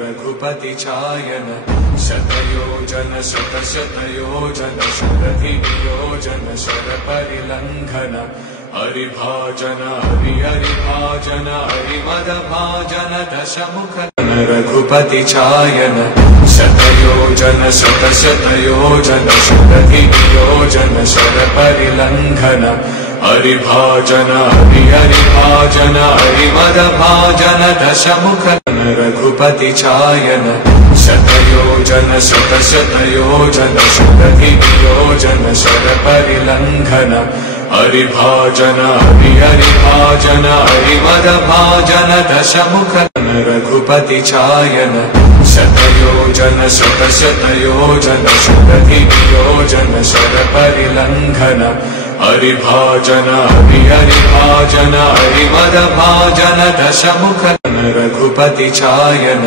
Raghupati छायन शतयोजन शतशतयोजन शतधियोजन शरपरिलंघन हरिभाजन हरिभाजन हरिमदभाजन Deshmukh Raghupati छायन शतयोजन शतशतयोजन शतधियोजन शरपरिलंघन हरिभाजन हरिभाजन हरिमदभाजन Deshmukh Raghupati छायन शतयोजन शतशतयोजन शतधियोजन शरपरिलंघन हरिभाजन हरिभाजन हरिमदभाजन Deshmukh Raghupati छायन शतयोजन शतशतयोजन शतधियोजन शरपरिलंघन हरिभाजन हरिभाजन हरिमदभाजन Deshmukh Raghupati छायन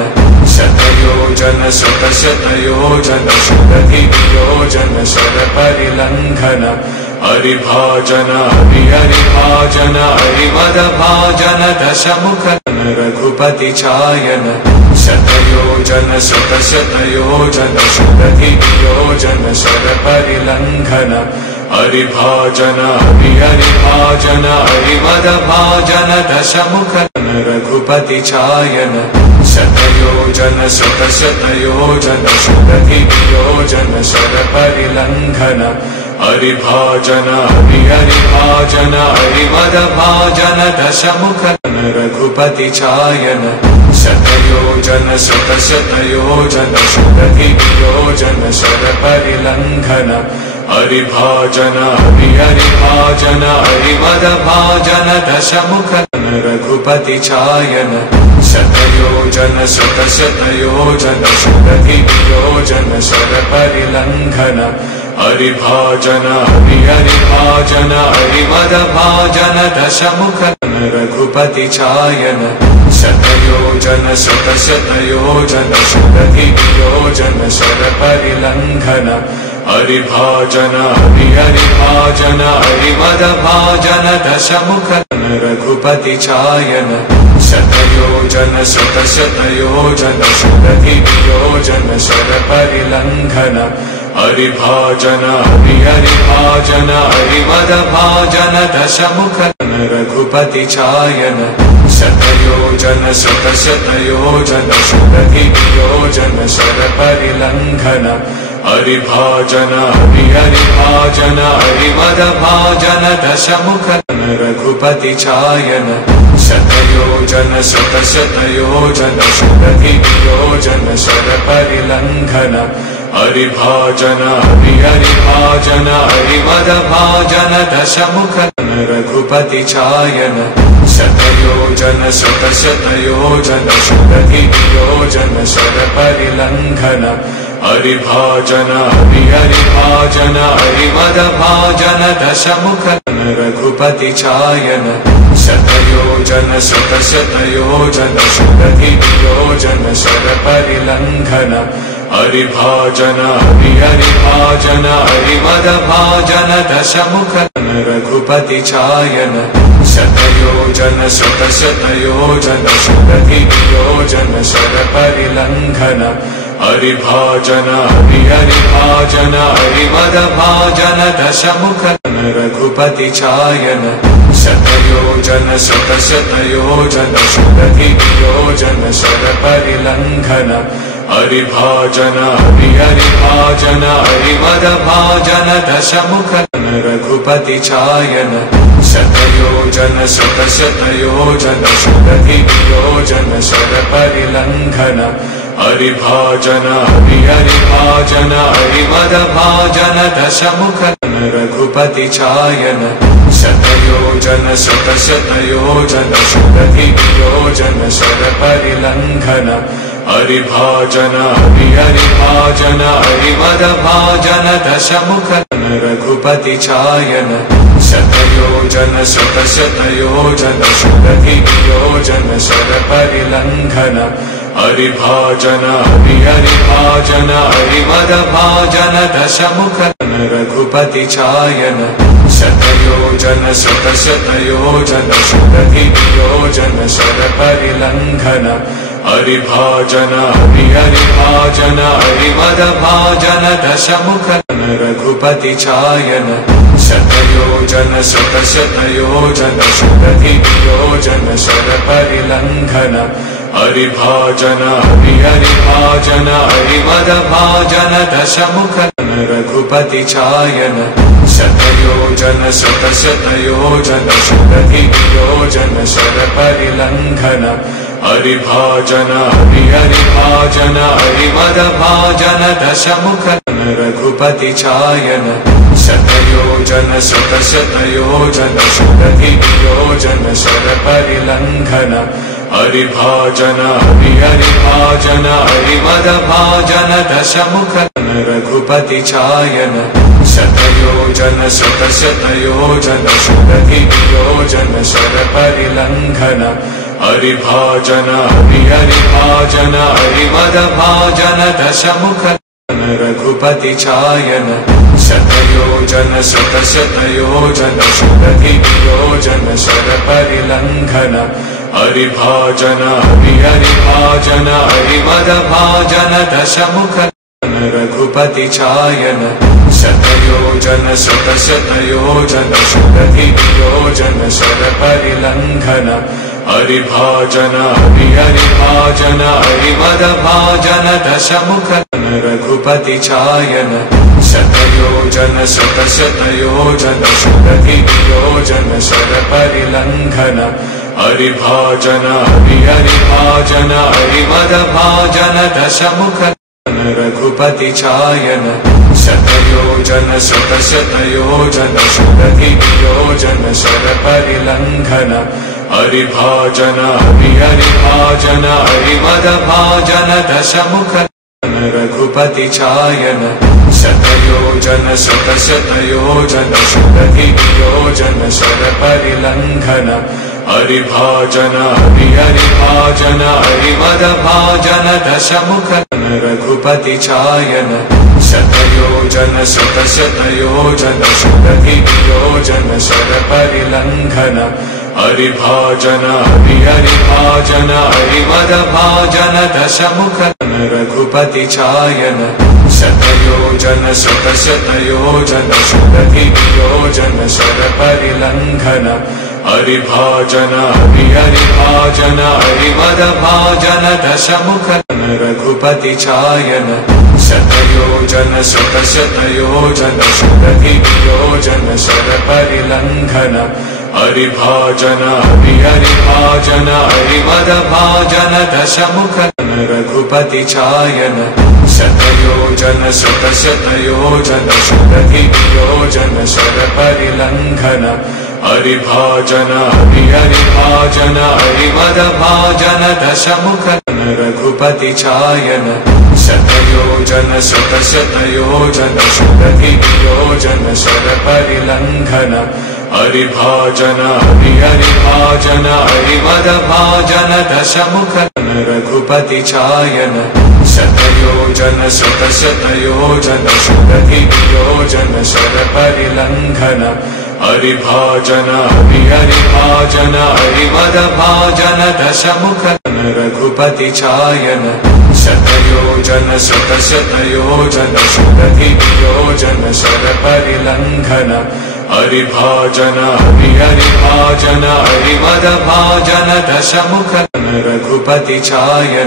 शतयोजन शतशतयोजन शतधियोजन शरपरिलंघन हरिभाजन हरिभाजन हरिमदभाजन Deshmukh Raghupati छायन शतयोजन शतशतयोजन शतधियोजन शरपरिलंघन हरिभाजन हरिभाजन हरिमदभाजन Deshmukh Raghupati छायन शतयोजन शतशतयोजन शतधियोजन शरपरिलंघन हरिभाजन हरिभाजन हरिमदभाजन Deshmukh Raghupati छायन शतयोजन शतशतयोजन शतधियोजन शरपरिलंघन हरिभाजन हरिभाजन हरिमदभाजन Deshmukh Raghupati छायन शतयोजन शतशतयोजन शतधियोजन शरपरिलंघन हरिभाजन हरिभाजन हरिमदभाजन Deshmukh Raghupati छायन शतयोजन शतशतयोजन शतधियोजन शरपरिलंघन हरिभाजन हरिभाजन हरिमदभाजन Deshmukh Raghupati छायन शतयोजन शतशतयोजन शतधियोजन शरपरिलंघन हरिभाजन हरिभाजन हरिमदभाजन Deshmukh Raghupati छायन शतयोजन शतशतयोजन शतधियोजन शरपरिलंघन हरिभाजन हरिभाजन हरिमदभाजन Deshmukh Raghupati छायन शतयोजन शतशतयोजन शतधियोजन शरपरिलंघन हरिभाजन हरिभाजन हरिमदभाजन Deshmukh Raghupati छायन शतयोजन शतशतयोजन शतधियोजन शरपरिलंघन हरिभाजन हरिभाजन हरिमदभाजन Deshmukh Raghupati छायन शतयोजन शतशतयोजन शतधियोजन शरपरिलंघन हरिभाजन हरिभाजन हरिमदभाजन Deshmukh Raghupati छायन शतयोजन शतशतयोजन शतधियोजन शरपरिलंघन हरिभाजन हरिभाजन हरिमदभाजन Deshmukh Raghupati छायन शतयोजन शतशतयोजन शतधियोजन शरपरिलंघन हरिभाजन हरिभाजन हरिमदभाजन Deshmukh Raghupati छायन शतयोजन शतशतयोजन शतधियोजन शरपरिलंघन हरिभाजन हरिभाजन हरिमदभाजन Deshmukh Raghupati छायन शतयोजन शतशतयोजन शतधियोजन शरपरिलंघन हरिभाजन हरिभाजन हरिमदभाजन Deshmukh Raghupati छायन शतयोजन शतशतयोजन शतधियोजन शरपरिलंघन हरिभाजन हरिभाजन हरिमदभाजन Deshmukh Raghupati छायन शतयोजन शतशतयोजन शतधियोजन शरपरिलंघन हरिभाजन हरिभाजन हरिमदभाजन Deshmukh Raghupati छायन शतयोजन शतशतयोजन शतधियोजन शरपरिलङ्घन हरिभाजन हरिभाजन हरिमदभाजन Deshmukh Raghupati छायन शतयोजन शतशतयोजन शतधियोजन शरपरिलङ्घन हरिभाजन हरिभाजन हरिमदभाजन Deshmukh Raghupati छायन शतयोजन शतशतयोजन शतधियोजन शरपरिलङ्घन हरिभाजन हरिभाजन हरिमदभाजन Deshmukh Raghupati छायन शतयोजन शतशतयोजन शतधियोजन शरपरिलङ्घन हरिभाजन हरिभाजन हरिमदभाजन Deshmukh Raghupati छायन शतयोजन शतशतयोजन शतधियोजन शरपरिलङ्घन हरिभाजन हरिभाजन हरिमदभाजन Deshmukh Raghupati छायन शतयोजन शतशतयोजन शतधियोजन शरपरिलङ्घन हरिभाजन हरिभाजन हरिमदभाजन Deshmukh Raghupati छायन शतयोजन शतशतयोजन शतधियोजन शरपरिलङ्घन हरिभाजन हरिभाजन हरिमदभाजन Deshmukh Raghupati छायन शतयोजन शतशतयोजन शतधियोजन शरपरिलङ्घन हरिभाजन हरिभाजन हरिमदभाजन Deshmukh Raghupati छायन शतयोजन शतशतयोजन शतधियोजन शरपरिलङ्घन हरिभाजन हरिभाजन हरिमदभाजन Deshmukh Raghupati छायन शतयोजन शतशतयोजन शतधियोजन शरपरिलङ्घन हरिभाजन हरिभाजन हरिमदभाजन Deshmukh Raghupati छायन शतयोजन शतशतयोजन शतधियोजन शरपरिलङ्घन हरिभाजन हरिभाजन हरिमदभाजन Deshmukh Raghupati छायन शतयोजन शतशतयोजन शतधियोजन शरपरिलङ्घन हरिभाजन हरिभाजन हरिमदभाजन Deshmukh Raghupati छायन शतयोजन शतशतयोजन शतधियोजन शरपरिलङ्घन हरिभाजन हरिभाजन हरिमदभाजन Deshmukh Raghupati छायन शतयोजन शतशतयोजन शतधियोजन शरपरिलङ्घन हरिभाजन हरिभाजन हरिमदभाजन Deshmukh Raghupati छायन शतयोजन शतशतयोजन शतधियोजन शरपरिलङ्घन हरिभाजन हरिभाजन हरिमदभाजन Deshmukh Raghupati छायन शतयोजन शतशतयोजन शतधियोजन शरपरिलङ्घन हरिभाजन हरिभाजन हरिमदभाजन Deshmukh Raghupati छायन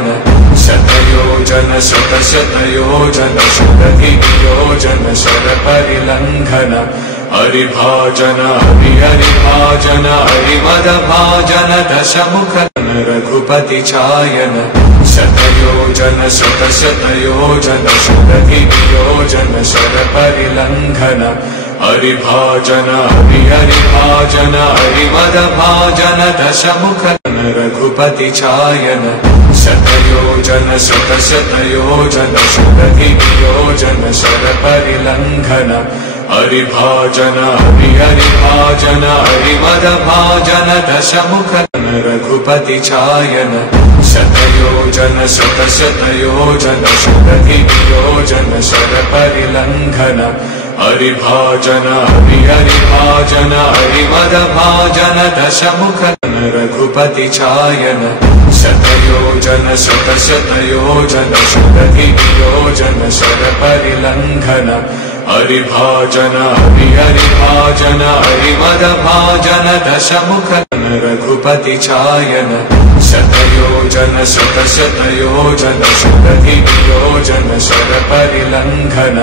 शतयोजन शतशतयोजन शतधियोजन शरपरिलङ्घन हरिभाजन हरिभाजन हरिमदभाजन Deshmukh Raghupati छायन शतयोजन शतशतयोजन शतधियोजन शरपरिलङ्घन हरिभाजन हरिभाजन हरिमदभाजन Deshmukh Raghupati छायन शतयोजन शतशतयोजन शतधियोजन शरपरिलङ्घन हरिभाजन हरिभाजन हरिमदभाजन Deshmukh Raghupati छायन शतयोजन शतशतयोजन शतधियोजन शरपरिलङ्घन हरिभाजन हरिहरिभाजन हरिमदभाजन Deshmukh Raghupati चायन शतयोजन शतशतयोजन शतधियोजन शरपरिलङ्घन हरिभाजन हरिहरिभाजन हरिमदभाजन Deshmukh Raghupati चायन शतयोजन शतशतयोजन शतधियोजन शरपरिलङ्घन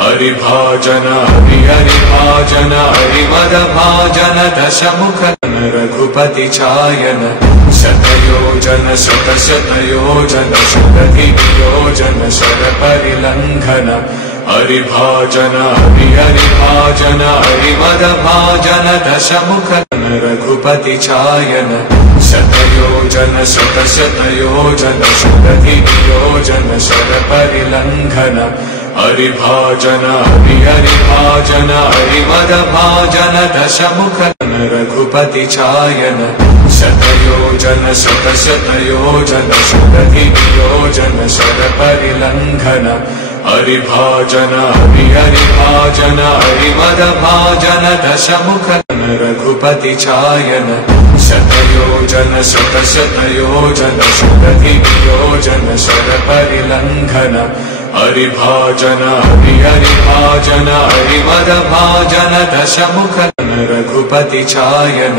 हरिभाजन हरिहरिभाजन हरिमदभाजन Deshmukh Raghupati चायन शतयोजन शतशतयोजन शतधियोजन शरपरिलङ्घन हरिभाजन हरिहरिभाजन हरिमदभाजन Deshmukh Raghupati चायन शतयोजन शतशतयोजन शतधियोजन शरपरिलङ्घन हरिभाजन हरिहरिभाजन हरिमदभाजन Deshmukh Raghupati चायन शतयोजन शतशतयोजन शतधियोजन शरपरिलङ्घन हरिभाजन हरिहरिभाजन हरिमदभाजन Deshmukh Raghupati चायन शतयोजन शतशतयोजन शतधियोजन शरपरिलङ्घन हरिभाजन हरिहरिभाजन हरिमदभाजन Deshmukh Raghupati चायन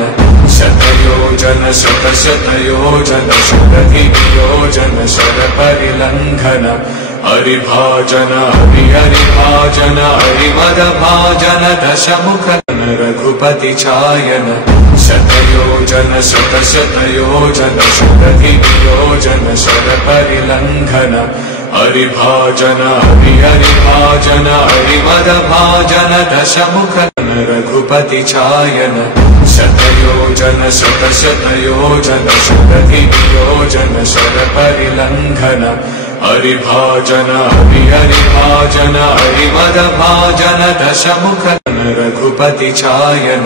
शतयोजन शतशतयोजन शतधियोजन शरपरिलङ्घन हरिभाजन हरिहरिभाजन हरिमदभाजन Deshmukh Raghupati चायन शतयोजन शतशतयोजन शतधियोजन शरपरिलङ्घन हरिभाजन हरिहरिभाजन हरिमदभाजन Deshmukh Raghupati चायन शतयोजन शतशतयोजन शतधियोजन शरपरिलङ्घन हरिभाजन हरिहरिभाजन हरिमदभाजन Deshmukh Raghupati चायन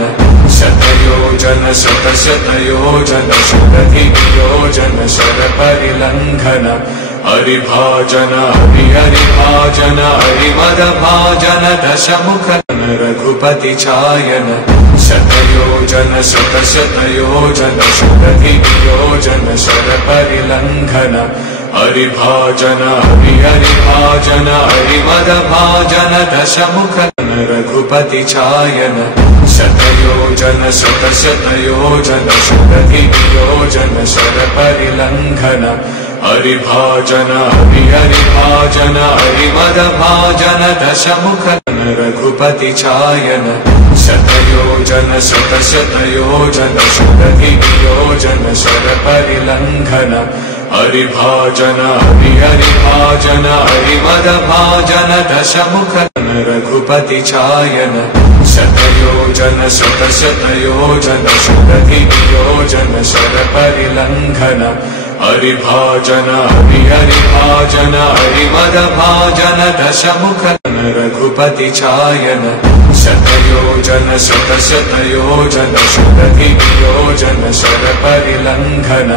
शतयोजन शतशतयोजन शतधियोजन शरपरिलङ्घन हरिभाजन हरिहरिभाजन हरिमदभाजन Deshmukh Raghupati चायन शतयोजन शतशतयोजन शतधियोजन शरपरिलङ्घन हरिभाजन हरिहरिभाजन हरिमदभाजन Deshmukh Raghupati चायन शतयोजन शतशतयोजन शतधियोजन शरपरिलङ्घन हरिभाजन हरिहरिभाजन हरिमदभाजन Deshmukh Raghupati चायन शतयोजन शतशतयोजन शतधियोजन शरपरिलङ्घन हरिभाजन हरिहरिभाजन हरिमदभाजन Deshmukh Raghupati चायन शतयोजन शतशतयोजन शतधियोजन शरपरिलङ्घन हरिभाजन हरिहरिभाजन हरिमदभाजन Deshmukh Raghupati चायन शतयोजन शतशतयोजन शतधियोजन शरपरिलङ्घन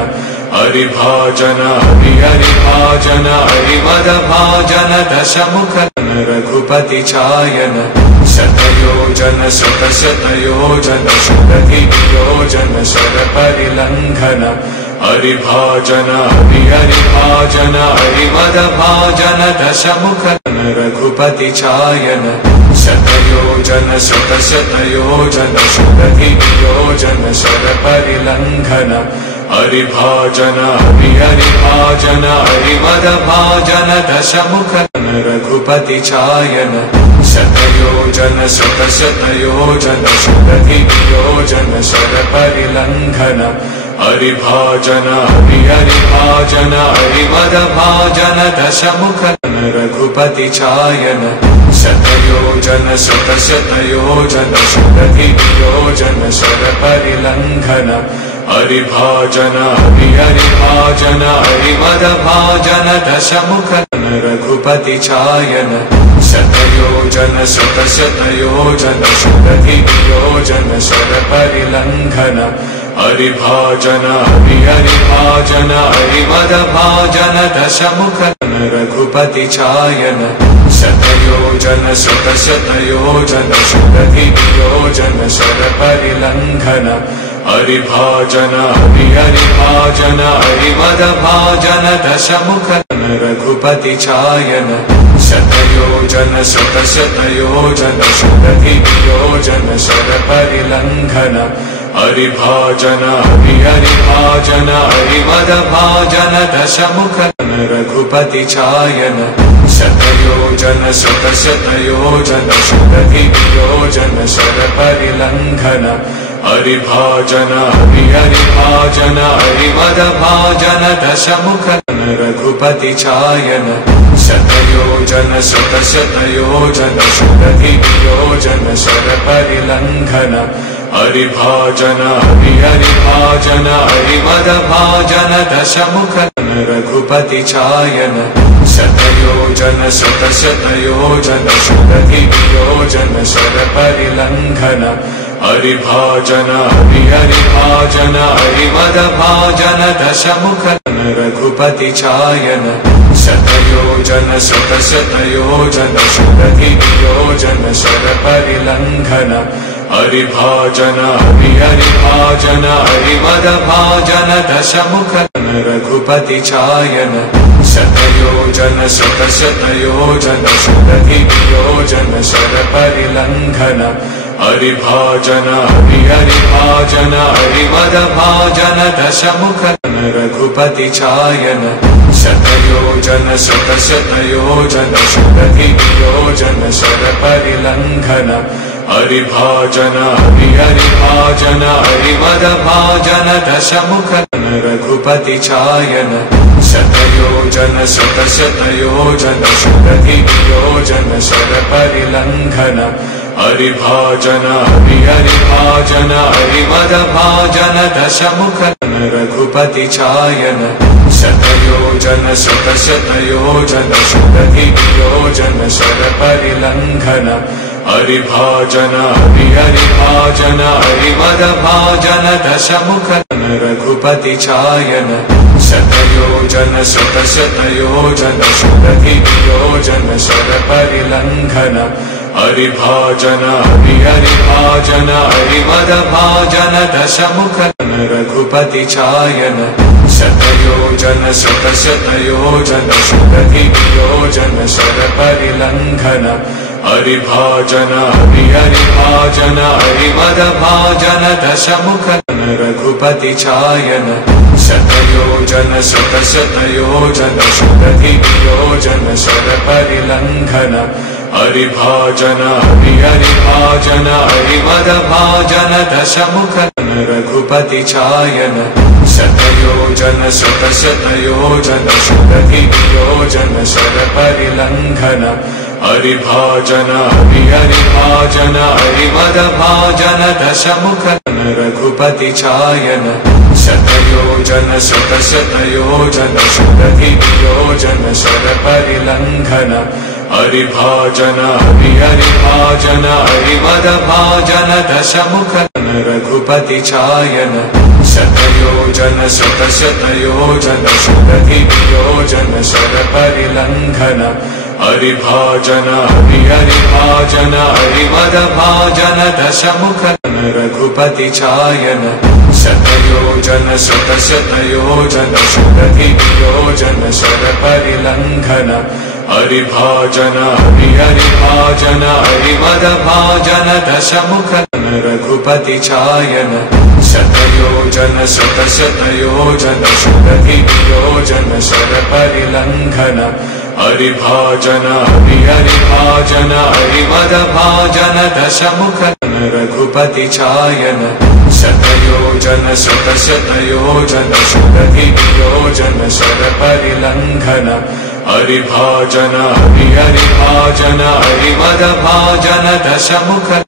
हरिभाजन हरिहरिभाजन हरिमदभाजन Deshmukh Raghupati चायन शतयोजन शतशतयोजन शतधियोजन शरपरिलङ्घन हरिभाजन हरिहरिभाजन हरिमदभाजन Deshmukh Raghupati चायन शतयोजन शतशतयोजन शतधियोजन शरपरिलङ्घन हरिभाजन हरिहरिभाजन हरिमदभाजन Deshmukh Raghupati चायन शतयोजन शतशतयोजन शतधियोजन शरपरिलङ्घन हरिभाजन हरिहरिभाजन हरिमदभाजन Deshmukh Raghupati चायन शतयोजन शतशतयोजन शतधियोजन शरपरिलङ्घन हरिभाजन हरिहरिभाजन हरिमदभाजन Deshmukh Raghupati चायन शतयोजन शतशतयोजन शतधियोजन शरपरिलङ्घन हरिभाजन हरिहरिभाजन हरिमदभाजन Deshmukh Raghupati चायन शतयोजन शतशतयोजन शतधियोजन शरपरिलंघन हरिभाजन हरिहरिभाजन हरिमदभाजन Deshmukh Raghupati चायन शतयोजन शतशतयोजन शतधियोजन शरपरिलंघन हरिभाजन हरिहरिभाजन हरिमदभाजन Deshmukh Raghupati चायन शतयोजन शतशतयोजन शतधियोजन शरपरिलंघन हरिभाजन हरिहरिभाजन हरिमदभाजन Deshmukh Raghupati चायन शतयोजन शतशतयोजन शतधियोजन शरपरिलंघन हरिभाजन हरिहरिभाजन हरिमदभाजन Deshmukh Raghupati चायन शतयोजन शतशतयोजन शतधियोजन शरपरिलंघन हरिभाजन हरिहरिभाजन हरिमदभाजन Deshmukh Raghupati चायन शतयोजन शतशतयोजन शतधियोजन शरपरिलंघन हरिभाजन हरिहरिभाजन हरिमदभाजन Deshmukh Raghupati चायन शतयोजन शतशतयोजन शतधियोजन शरपरिलंघन हरिभाजन हरिहरिभाजन हरिमदभाजन Deshmukh Raghupati चायन शतयोजन शतशतयोजन शतधियोजन शरपरिलंघन हरिभाजन हरिहरिभाजन हरिमदभाजन Deshmukh Raghupati चायन शतयोजन शतशतयोजन शतधियोजन शरपरिलंघन हरिभाजन हरिहरिभाजन हरिमदभाजन Deshmukh Raghupati चायन शतयोजन शतशतयोजन शतधियोजन शरपरिलंघन हरिभाजन हरिहरिभाजन हरिमदभाजन Deshmukh Raghupati चायन शतयोजन शतशतयोजन शतधियोजन शरपरिलंघन हरिभाजन हरिहरिभाजन हरिमदभाजन Deshmukh Raghupati चायन शतयोजन शतशतयोजन शतधियोजन शरपरिलंघन हरिभाजन हरिहरिभाजन हरिमदभाजन Deshmukh Raghupati चायन शतयोजन शतशतयोजन शतधियोजन शरपरिलंघन हरिभाजन हरिहरिभाजन हरिमदभाजन Deshmukh Raghupati चायन शतयोजन शतशतयोजन शतधियोजन शरपरिलंघन हरिभाजन हरिहरिभाजन हरिमदभाजन Deshmukh Raghupati चायन शतयोजन शतशतयोजन शतधियोजन शरपरिलंघन हरिभाजन हरिहरिभाजन हरिमदभाजन Deshmukh Raghupati चायन शतयोजन शतशतयोजन शतधियोजन शरपरिलंघन हरिभाजन हरिहरिभाजन हरिमदभाजन Deshmukh Raghupati चायन शतयोजन शतशतयोजन शतधियोजन शरपरिलंघन हरिभाजन हरिहरिभाजन हरिमदभाजन Deshmukh Raghupati चायन शतयोजन शतशतयोजन शतधियोजन शरपरिलंघन हरिभाजन हरिहरिभाजन हरिमदभाजन Deshmukh Raghupati चायन शतयोजन शतशतयोजन शतधियोजन शरपरिलंघन हरिभाजन हरिहरिभाजन हरिमदभाजन Deshmukh